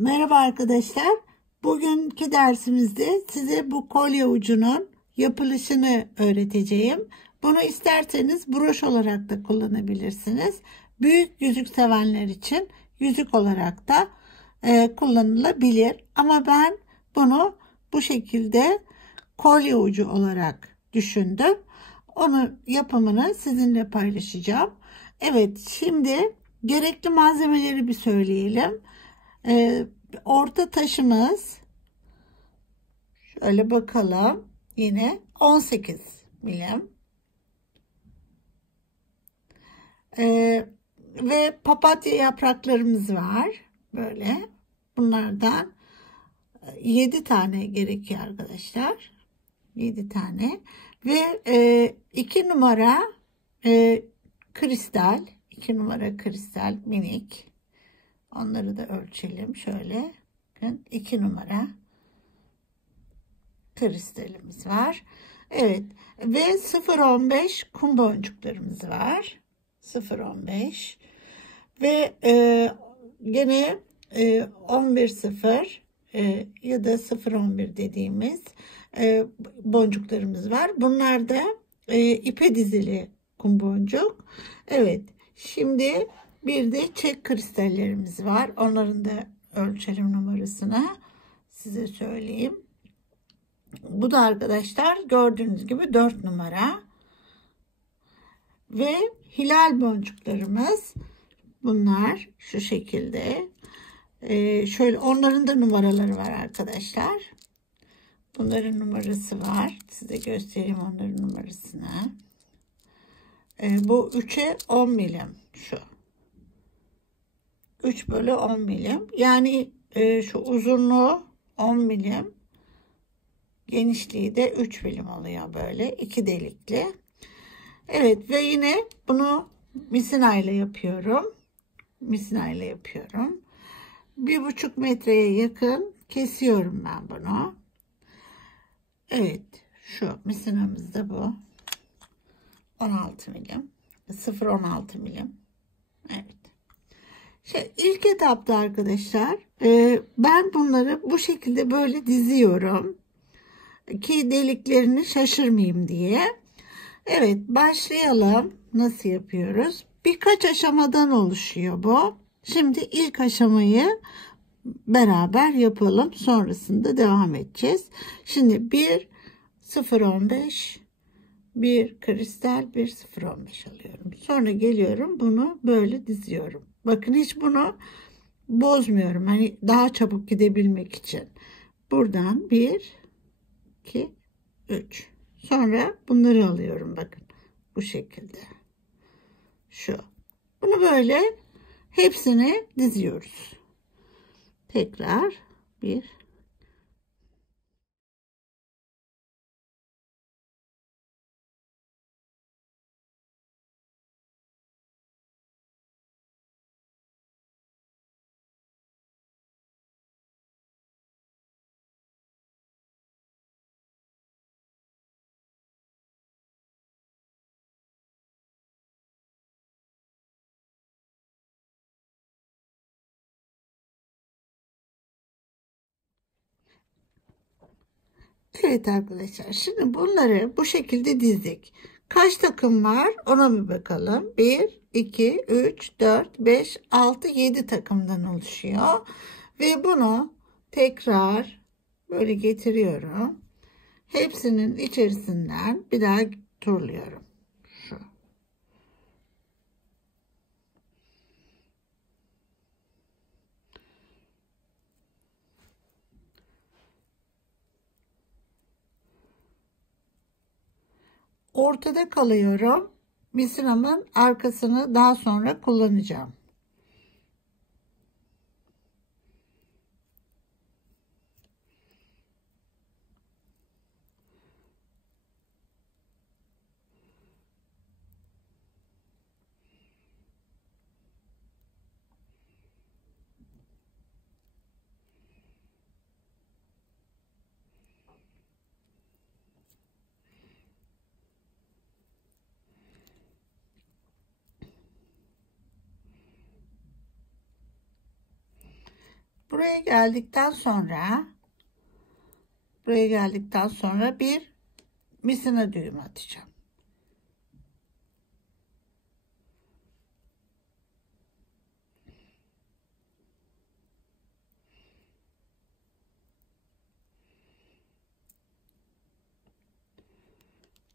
Merhaba arkadaşlar. Bugünkü dersimizde size bu kolye ucunun yapılışını öğreteceğim. Bunu isterseniz broş olarak da kullanabilirsiniz. Büyük yüzük sevenler için yüzük olarak da kullanılabilir. Ama ben bunu bu şekilde kolye ucu olarak düşündüm. Onun yapımını sizinle paylaşacağım. Evet, şimdi gerekli malzemeleri bir söyleyelim. Orta taşımız şöyle bakalım, yine 18 milim. Ve papatya yapraklarımız var böyle, bunlardan 7 tane gerekiyor arkadaşlar, 7 tane. Ve 2 numara kristal, 2 numara kristal minik. Onları da ölçelim şöyle. 2 numara kristalimiz var. Evet. Ve 0,15 kum boncuklarımız var. 0,15. Ve gene 11,0 ya da 0,11 dediğimiz boncuklarımız var. Bunlar da ipe dizili kum boncuk. Evet. Şimdi bir de çek kristallerimiz var. Onların da ölçelim numarasını size söyleyeyim. Bu da arkadaşlar gördüğünüz gibi 4 numara. Ve hilal boncuklarımız bunlar şu şekilde. Şöyle onların da numaraları var arkadaşlar. Bunların numarası var. Size göstereyim onların numarasını. Bu 3'e 10 milim şu. 3 bölü 10 milim. Yani şu uzunluğu 10 milim. Genişliği de 3 milim oluyor böyle. 2 delikli. Evet, ve yine bunu misina ile yapıyorum. Misina ile yapıyorum. 1,5 metreye yakın kesiyorum ben bunu. Evet, şu misinamız da bu. 16 milim. 0,16 milim. Evet. İlk etapta arkadaşlar ben bunları bu şekilde böyle diziyorum ki deliklerini şaşırmayayım diye. Evet, başlayalım. Nasıl yapıyoruz? Birkaç aşamadan oluşuyor bu. Şimdi ilk aşamayı beraber yapalım. Sonrasında devam edeceğiz. Şimdi 0,15 bir kristal, 0,15 alıyorum. Sonra geliyorum, bunu böyle diziyorum. Bakın, hiç bunu bozmuyorum. Hani daha çabuk gidebilmek için. Buradan 1, 2, 3. Sonra bunları alıyorum. Bakın bu şekilde. Şu. Bunu böyle hepsini diziyoruz. Tekrar 1, evet arkadaşlar, şimdi bunları bu şekilde dizdik. Kaç takım var ona bir bakalım. 1, 2, 3, 4, 5, 6, 7 takımdan oluşuyor. Ve bunu tekrar böyle getiriyorum. Hepsinin içerisinden bir daha turluyorum. Şu. Ortada kalıyorum. Misinamın arkasını daha sonra kullanacağım. Buraya geldikten sonra bir misina düğümü atacağım.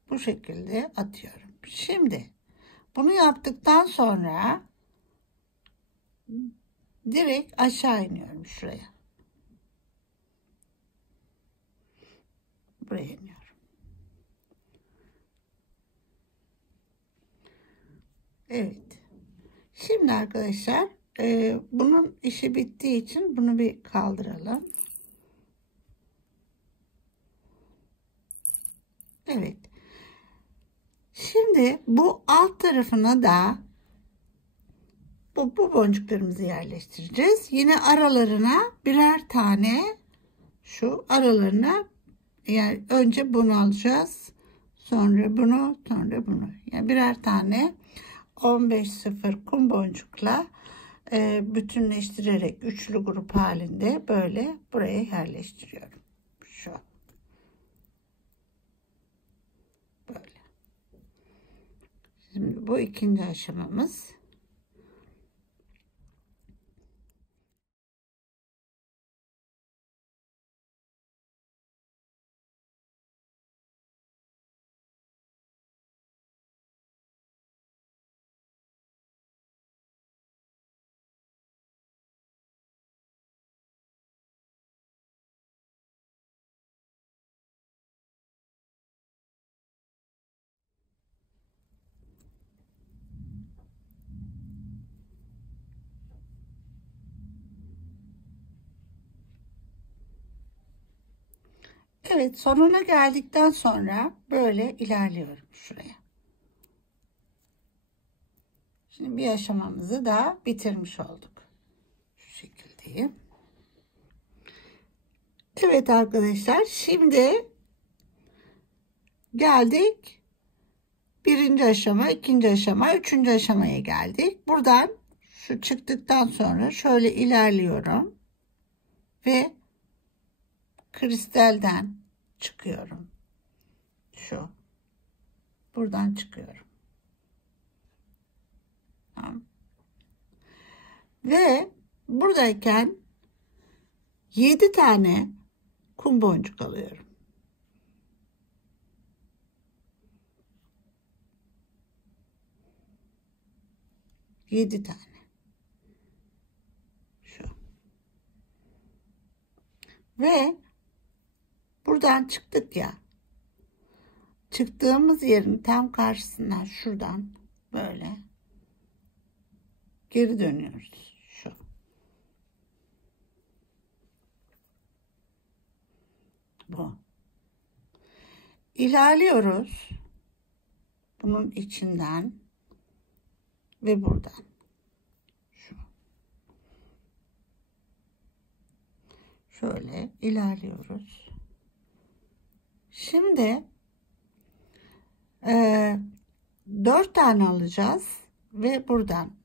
Bu şekilde atıyorum. Şimdi bunu yaptıktan sonra direkt aşağı iniyorum şuraya. Buraya iniyorum. Evet. Şimdi arkadaşlar bunun işi bittiği için bunu bir kaldıralım. Evet. Şimdi bu alt tarafına da bu boncuklarımızı yerleştireceğiz. Yine aralarına birer tane şu aralarına, yani önce bunu alacağız. Sonra bunu, sonra bunu. Yani birer tane 15-0 kum boncukla bütünleştirerek üçlü grup halinde böyle buraya yerleştiriyorum. Şu. Böyle. Şimdi bu ikinci aşamamız. Evet, sonuna geldikten sonra böyle ilerliyorum şuraya. Şimdi bir aşamamızı da bitirmiş olduk. Şu şekilde. Evet arkadaşlar, şimdi geldik. Birinci aşama, ikinci aşama, üçüncü aşamaya geldik. Buradan şu çıktıktan sonra şöyle ilerliyorum. Ve kristalden çıkıyorum. Şu. Buradan çıkıyorum. Tamam. Ve buradayken 7 tane kum boncuk alıyorum. Yedi tane. Şu. Ve buradan çıktık ya. Çıktığımız yerin tam karşısından şuradan böyle geri dönüyoruz. Şu. Bu. İlerliyoruz. Bunun içinden ve buradan. Şu. Şöyle ilerliyoruz. Şimdi 4 tane alacağız ve buradan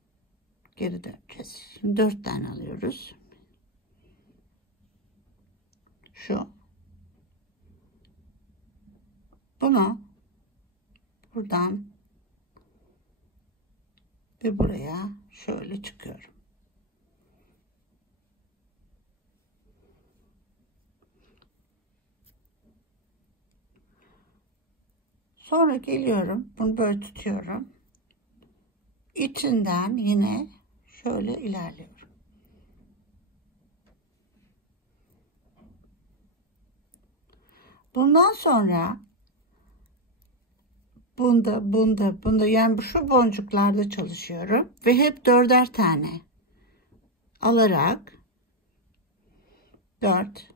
geri döneceğiz. Şimdi 4 tane alıyoruz. Şu. Bunu buradan ve buraya şöyle çıkıyorum. Sonra geliyorum. Bunu böyle tutuyorum. İçinden yine şöyle ilerliyorum. Bundan sonra bunda yani şu boncuklarda çalışıyorum ve hep 4'er tane alarak 4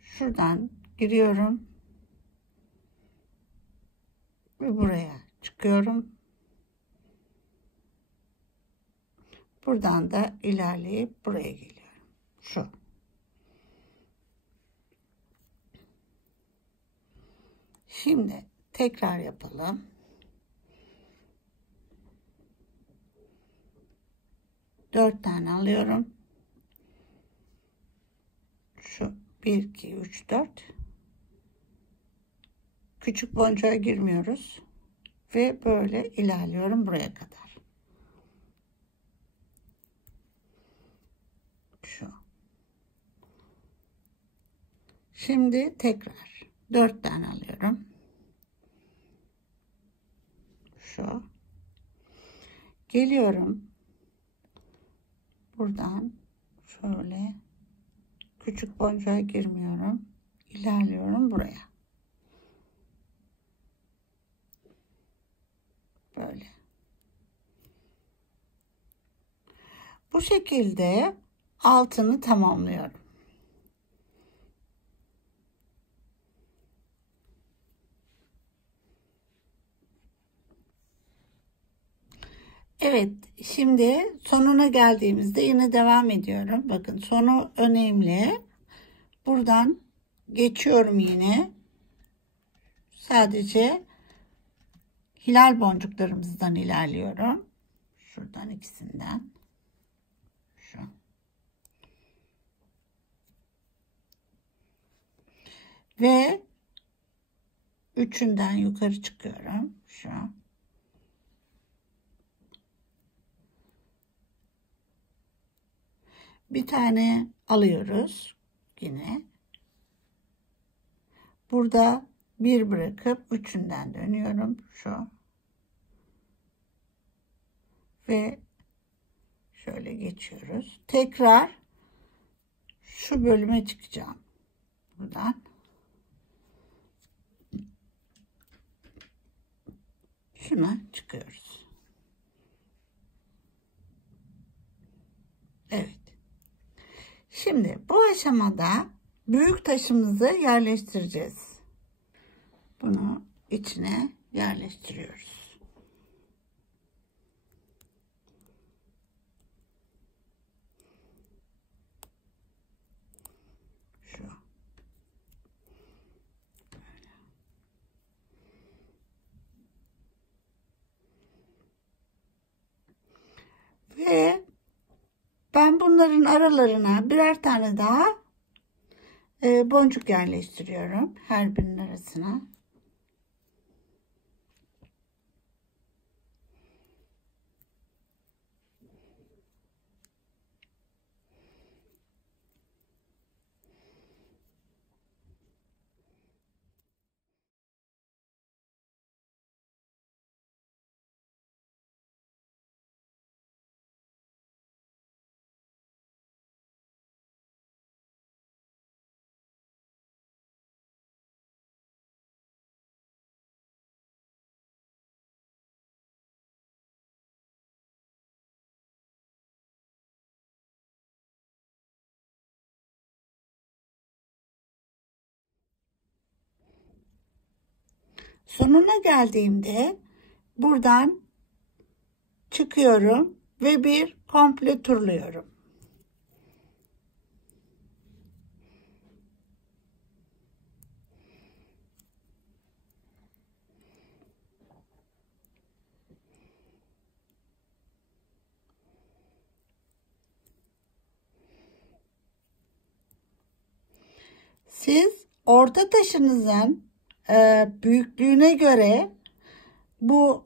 şuradan giriyorum ve buraya çıkıyorum. Buradan da ilerleyip buraya geliyorum. Şu. Şimdi tekrar yapalım. 4 tane alıyorum. Şu 1 2 3 4. Küçük boncuğa girmiyoruz ve böyle ilerliyorum buraya kadar. Şu. Şimdi tekrar 4 tane alıyorum. Şu. Geliyorum. Buradan şöyle küçük boncuğa girmiyorum. İlerliyorum buraya. Böyle. Bu şekilde altını tamamlıyorum. Evet, şimdi sonuna geldiğimizde yine devam ediyorum. Bakın sonu önemli. Buradan geçiyorum yine. Sadece hilal boncuklarımızdan ilerliyorum. Şuradan ikisinden. Şu. Ve üçünden yukarı çıkıyorum. Şu. Bir tane alıyoruz yine. Burada bir bırakıp üçünden dönüyorum. Şu. Ve şöyle geçiyoruz. Tekrar şu bölüme çıkacağım. Buradan. Şuna çıkıyoruz. Evet. Şimdi bu aşamada büyük taşımızı yerleştireceğiz. Bunu içine yerleştiriyoruz. Şu. Ve ben bunların aralarına birer tane daha boncuk yerleştiriyorum. Her birinin arasına. Sonuna geldiğimde buradan çıkıyorum ve bir komple turluyorum. Siz orta taşınızın büyüklüğüne göre bu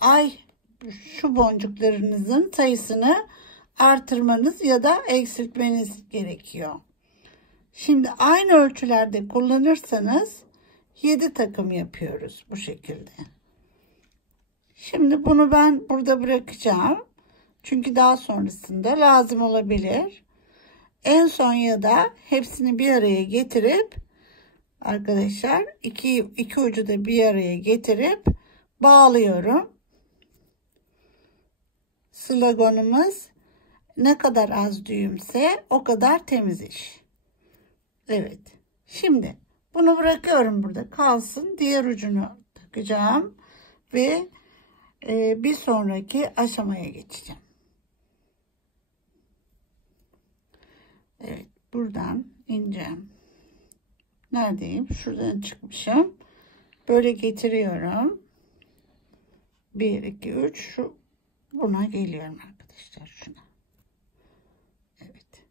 ay şu boncuklarınızın sayısını artırmanız ya da eksiltmeniz gerekiyor. Şimdi aynı ölçülerde kullanırsanız 7 takım yapıyoruz bu şekilde. Şimdi bunu ben burada bırakacağım. Çünkü daha sonrasında lazım olabilir. En son ya da hepsini bir araya getirip arkadaşlar iki ucu da bir araya getirip bağlıyorum. Sloganımız ne kadar az düğümse o kadar temiz iş. Evet. Şimdi bunu bırakıyorum burada kalsın. Diğer ucunu takacağım ve bir sonraki aşamaya geçeceğim. Evet. Buradan ineceğim. Neredeyim? Şuradan çıkmışım. Böyle getiriyorum. 1 2 3 şu buna geliyorum arkadaşlar, şuna. Evet.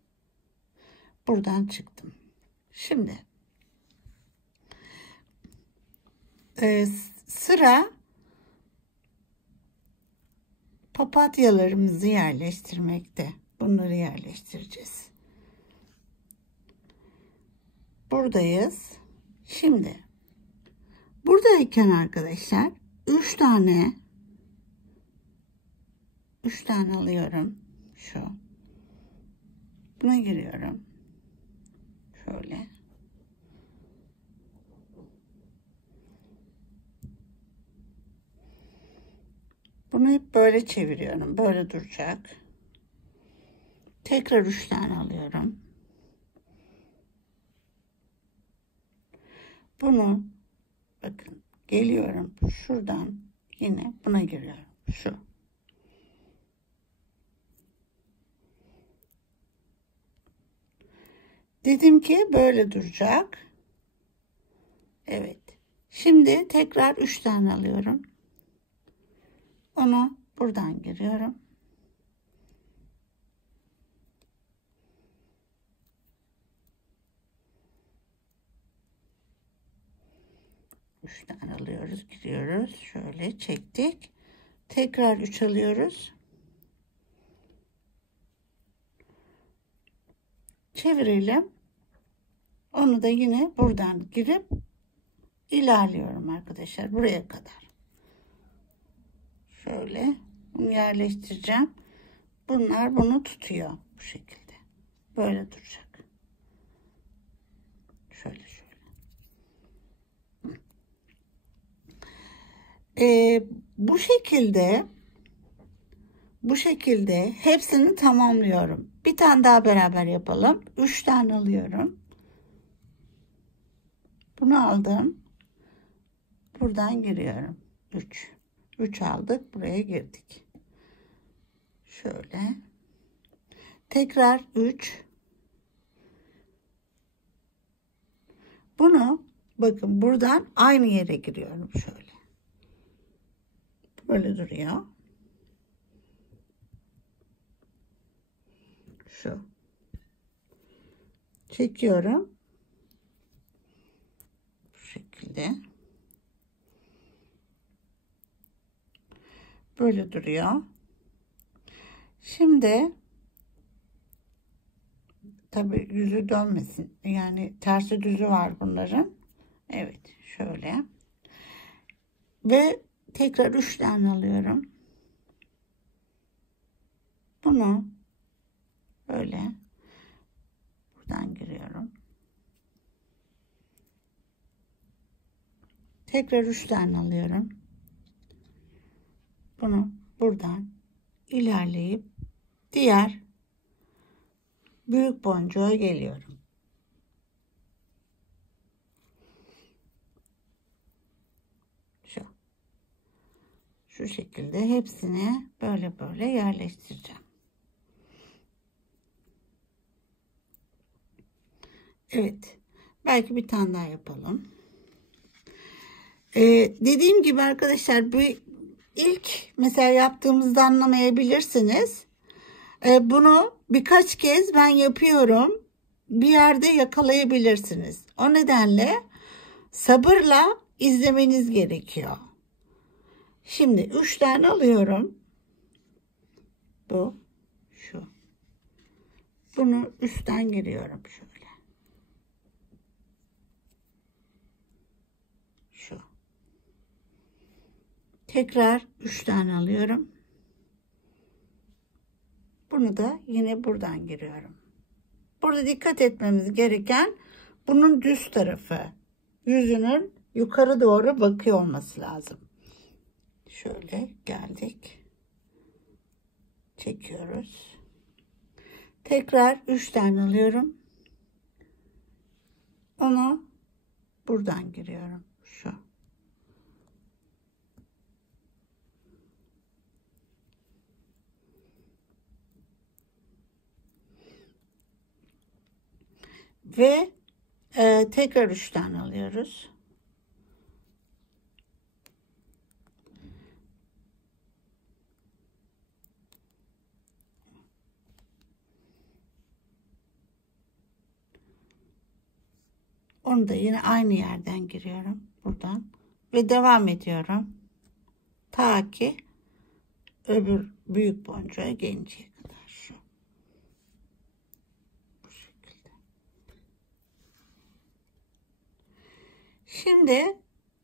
Buradan çıktım. Şimdi sıra papatyalarımızı yerleştirmekte. Bunları yerleştireceğiz. Buradayız. Şimdi buradayken arkadaşlar 3 tane alıyorum. Şu. Buna giriyorum. Şöyle. Bunu hep böyle çeviriyorum. Böyle duracak. Tekrar 3 tane alıyorum. Bunu bakın, geliyorum şuradan, yine buna giriyorum. Şu. Dedim ki böyle duracak. Evet. Şimdi tekrar 3 tane alıyorum. Onu buradan giriyorum. Üç tane alıyoruz, giriyoruz. Şöyle çektik. Tekrar 3 alıyoruz. Çevirelim. Onu da yine buradan girip ilerliyorum arkadaşlar, buraya kadar. Şöyle bunu yerleştireceğim. Bunlar bunu tutuyor bu şekilde. Böyle duracak. Şöyle. Bu şekilde hepsini tamamlıyorum. Bir tane daha beraber yapalım. 3 tane alıyorum. Bunu aldım. Buradan giriyorum. 3 aldık. Buraya girdik. Şöyle. Tekrar 3. Bunu bakın buradan aynı yere giriyorum. Şöyle. Böyle duruyor. Şu. Çekiyorum. Bu şekilde. Böyle duruyor. Şimdi tabii yüzü dönmesin. Yani tersi düzü var bunların. Evet, şöyle. Ve tekrar 3 tane alıyorum. Bunu böyle buradan giriyorum. Tekrar 3 tane alıyorum. Bunu buradan ilerleyip diğer büyük boncuğa geliyorum. Şu şekilde hepsini böyle yerleştireceğim. Evet. Belki bir tane daha yapalım. Dediğim gibi arkadaşlar, bu ilk mesela yaptığımızda anlamayabilirsiniz. Bunu birkaç kez ben yapıyorum. Bir yerde yakalayabilirsiniz. O nedenle sabırla izlemeniz gerekiyor. Şimdi 3 tane alıyorum. Bu. Şu. Bunu üstten giriyorum şöyle. Şu. Tekrar 3 tane alıyorum. Bunu da yine buradan giriyorum. Burada dikkat etmemiz gereken bunun düz tarafı. Yüzünün yukarı doğru bakıyor olması lazım. Şöyle geldik. Çekiyoruz. Tekrar 3 tane alıyorum. Onu buradan giriyorum. Şu. Ve tekrar 3 tane alıyoruz. Onu da yine aynı yerden giriyorum. Buradan. Ve devam ediyorum. Ta ki öbür büyük boncuğa gelinceye kadar. Şu. Bu şekilde. Şimdi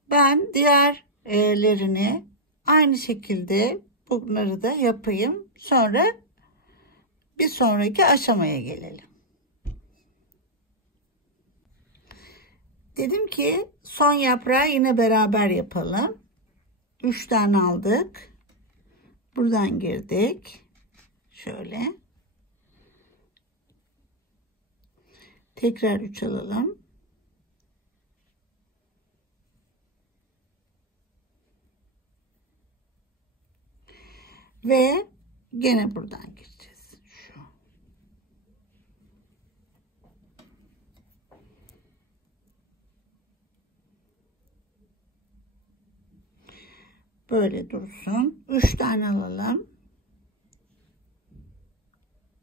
ben diğerlerini aynı şekilde bunları da yapayım. Sonra bir sonraki aşamaya gelelim. Dedim ki son yaprağı yine beraber yapalım. 3 tane aldık. Buradan girdik. Şöyle. Tekrar 3 alalım. Ve gene buradan gireceğiz. Şu. Böyle dursun. 3 tane alalım.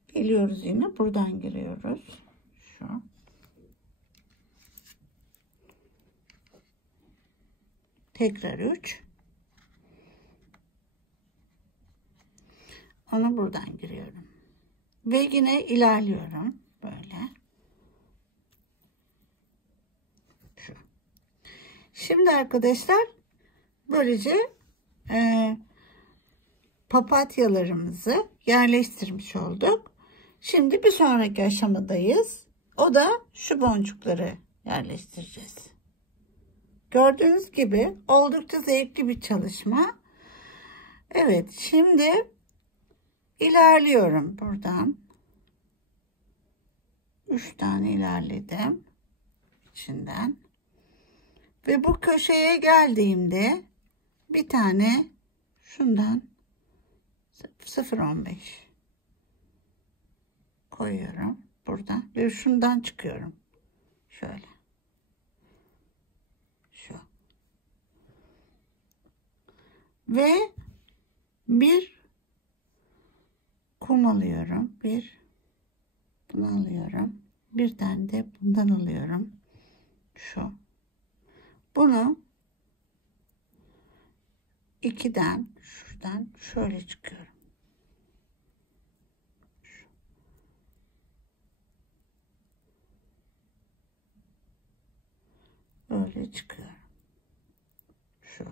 Geliyoruz yine. Buradan giriyoruz. Şu. Tekrar 3. Onu buradan giriyorum. Ve yine ilerliyorum. Böyle. Şu. Şimdi arkadaşlar böylece papatyalarımızı yerleştirmiş olduk. Şimdi bir sonraki aşamadayız. O da şu boncukları yerleştireceğiz. Gördüğünüz gibi oldukça zevkli bir çalışma. Evet, şimdi ilerliyorum buradan. 3 tane ilerledim içinden. Ve bu köşeye geldiğimde bir tane şundan 0,15 koyuyorum buradan ve şundan çıkıyorum. Şöyle. Şu. Ve bir kum alıyorum. Bunu alıyorum. Bir tane de bundan alıyorum. Şu. Bunu 2'den şuradan şöyle çıkıyorum. Böyle çıkıyorum. Şu.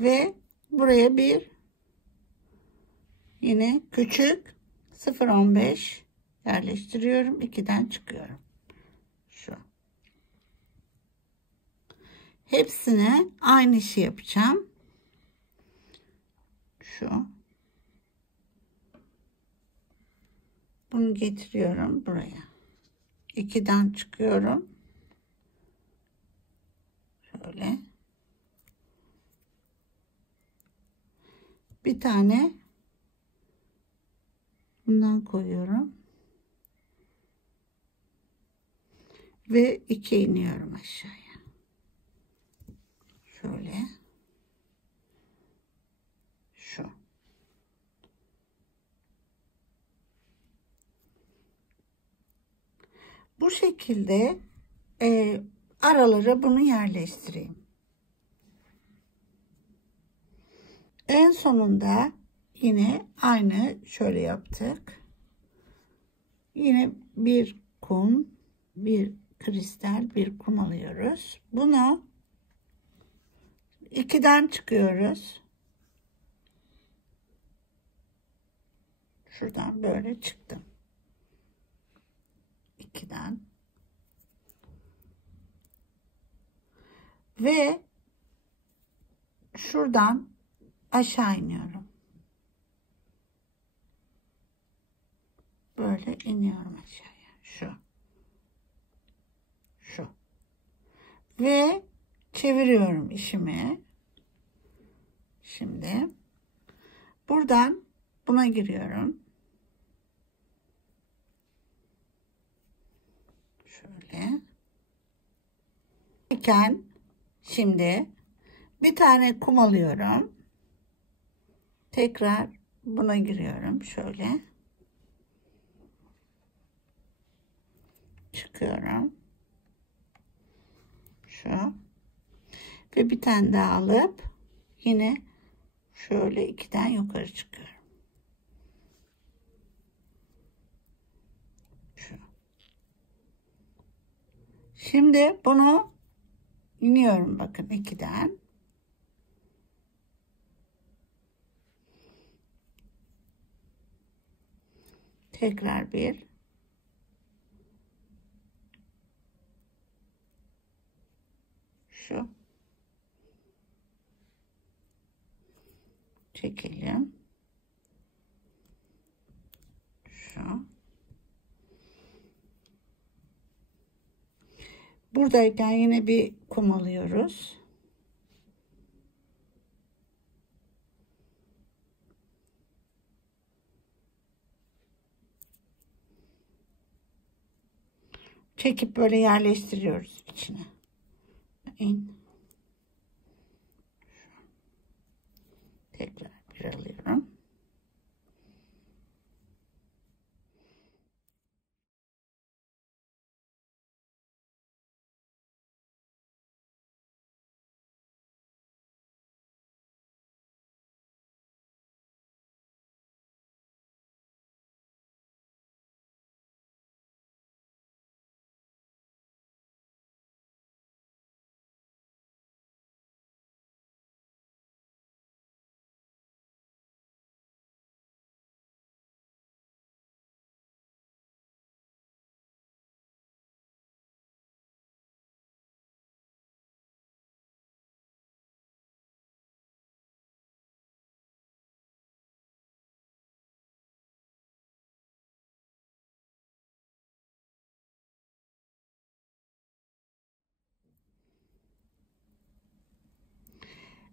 Ve buraya bir yine küçük 0,15 yerleştiriyorum. 2'den çıkıyorum. Şu. Hepsine aynı işi yapacağım. Şu. Bunu getiriyorum buraya. 2'den çıkıyorum. Şöyle. Bir tane bundan koyuyorum. Ve 2 iniyorum aşağıya. Şöyle. Şu. Bu şekilde aralara bunu yerleştireyim. En sonunda yine aynı şöyle yaptık. Yine bir kum, bir kristal, bir kum alıyoruz. Bunu 2'den çıkıyoruz. Şuradan böyle çıktım. 2'den. Ve şuradan aşağı iniyorum. Böyle iniyorum aşağıya. Şu. Şu. Ve çeviriyorum işimi. Şimdi buradan buna giriyorum. Şöyle. Şimdi bir tane kum alıyorum. Tekrar buna giriyorum. Şöyle. Çıkıyorum. Şu. Ve bir tane daha alıp yine şöyle 2'den yukarı çıkıyorum. Şu. Şimdi bunu iniyorum bakın 2'den. Tekrar bir. Şu. Çekelim. Şu. Buradayken yine bir kum alıyoruz. Çekip böyle yerleştiriyoruz içine. İn. Tekrar bir alıyorum.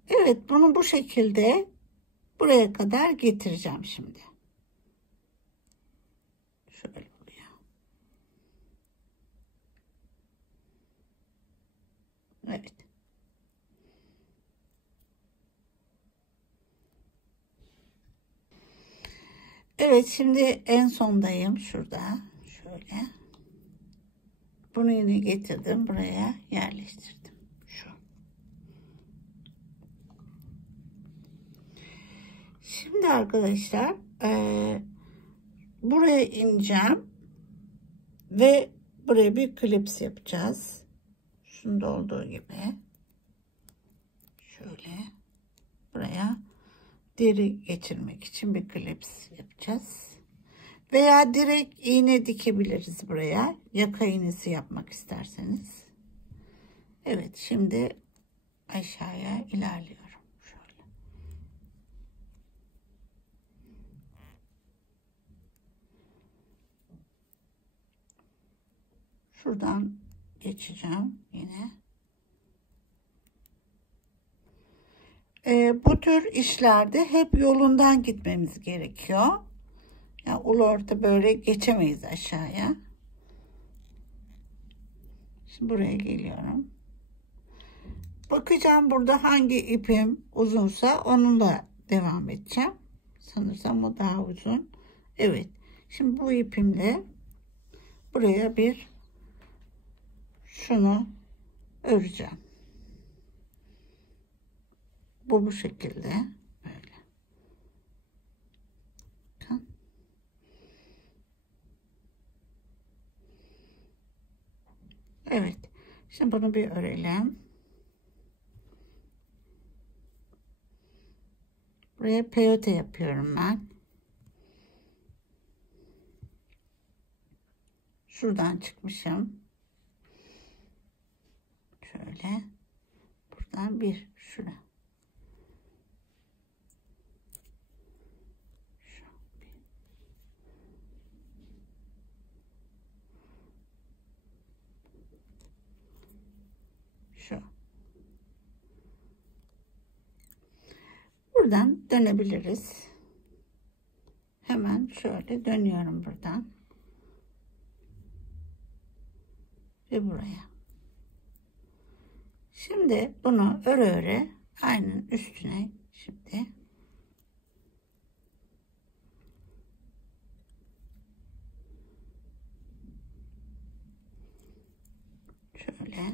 Evet, bunu bu şekilde buraya kadar getireceğim şimdi. Şöyle buraya. Evet. Evet, şimdi en sondayım şurada. Şöyle. Bunu yine getirdim. Buraya yerleştirdim. Şu. Şimdi arkadaşlar buraya ineceğim. Ve buraya bir klips yapacağız. Şunda olduğu gibi. Şöyle. Buraya deri geçirmek için bir klips yapacağız. Veya direkt iğne dikebiliriz buraya. Yaka iğnesi yapmak isterseniz. Evet, şimdi aşağıya ilerliyorum. Şöyle. Şuradan geçeceğim yine. Bu tür işlerde hep yolundan gitmemiz gerekiyor. Yani ulu orta böyle geçemeyiz aşağıya. Şimdi buraya geliyorum. Bakacağım burada hangi ipim uzunsa onunla devam edeceğim. Sanırsam o daha uzun. Evet. Şimdi bu ipimle buraya bir şunu öreceğim. Bu şekilde böyle. Evet. Şimdi bunu bir örelim. Buraya peyote yapıyorum ben. Şuradan çıkmışım. Şöyle. Buradan bir şura. Şu. Buradan dönebiliriz. Hemen şöyle dönüyorum buradan. Ve buraya. Şimdi bunu öre öre aynen üstüne şimdi şöyle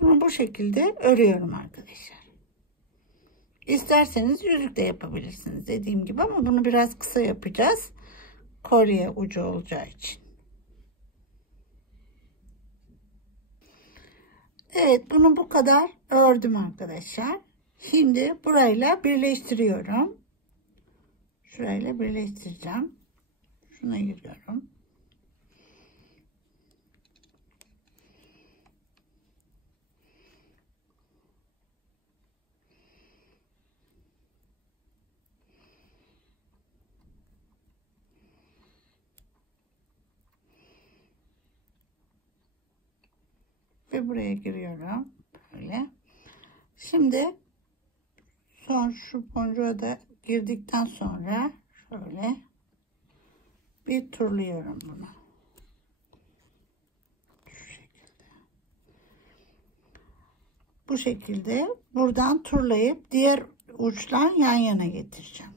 Bunu bu şekilde örüyorum arkadaşlar. İsterseniz yüzük de yapabilirsiniz dediğim gibi, ama bunu biraz kısa yapacağız. Kolye ucu olacağı için. Evet, bunu bu kadar ördüm arkadaşlar. Şimdi burayla birleştiriyorum. Şurayla birleştireceğim. Şuna giriyorum. Ve buraya giriyorum. Böyle. Şimdi şu boncuğa da girdikten sonra şöyle bir turluyorum bunu. Şu şekilde. Bu şekilde buradan turlayıp diğer uçtan yan yana getireceğim.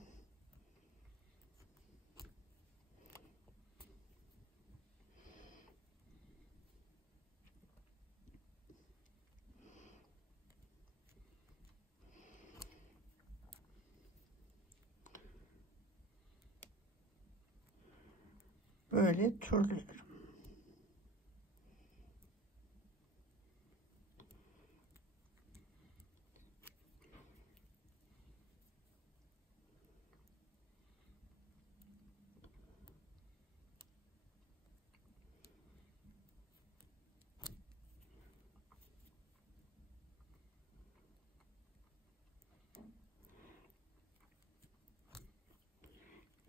Böyle turluyorum.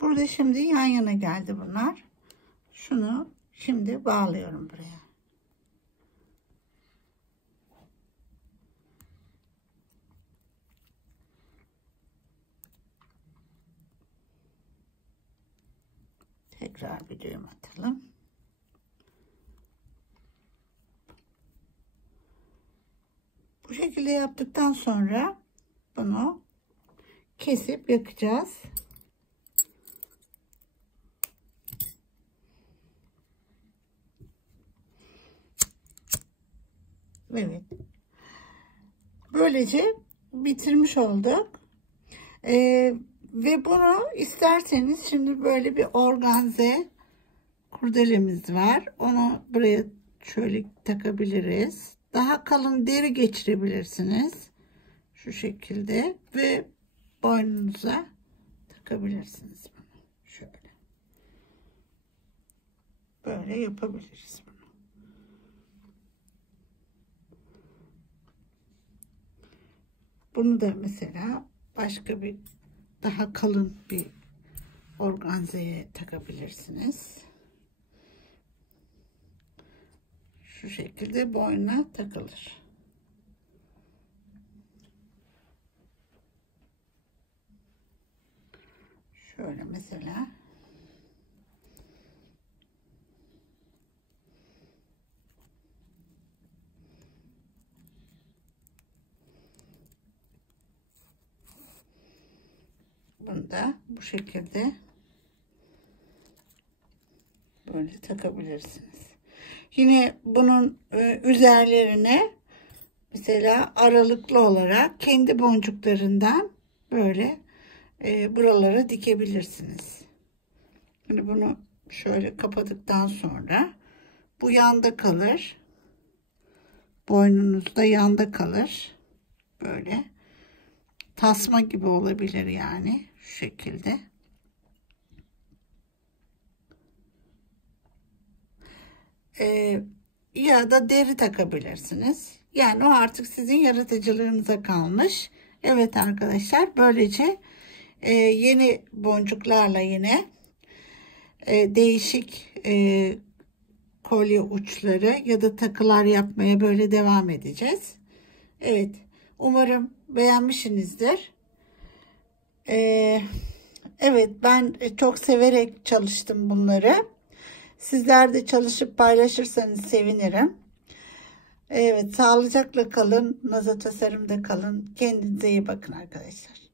Burada şimdi yan yana geldi bunlar. Şunu şimdi bağlıyorum buraya. Tekrar bir düğüm atalım. Bu şekilde yaptıktan sonra bunu kesip yakacağız. Evet. Böylece bitirmiş olduk. Ve bunu isterseniz şimdi böyle bir organze kurdelemiz var. Onu buraya şöyle takabiliriz. Daha kalın deri geçirebilirsiniz. Şu şekilde ve boynunuza takabilirsiniz bunu. Şöyle. Böyle yapabiliriz bunu. Bunu da mesela başka bir daha kalın bir organzeye takabilirsiniz. Şu şekilde boynuna takılır. Şöyle mesela. Bunu da bu şekilde böyle takabilirsiniz. Yine bunun üzerlerine mesela aralıklı olarak kendi boncuklarından böyle buralara dikebilirsiniz. Şimdi bunu şöyle kapadıktan sonra bu yanda kalır. Boynunuzda yanda kalır. Böyle tasma gibi olabilir yani şu şekilde. Ya da deri takabilirsiniz. Yani o artık sizin yaratıcılığınıza kalmış. Evet arkadaşlar, böylece yeni boncuklarla yine değişik kolye uçları ya da takılar yapmaya böyle devam edeceğiz. Evet, umarım beğenmişsinizdir. Evet, ben çok severek çalıştım bunları. Sizler de çalışıp paylaşırsanız sevinirim. Evet, sağlıcakla kalın. Naza Tasarım'da kalın. Kendinize iyi bakın arkadaşlar.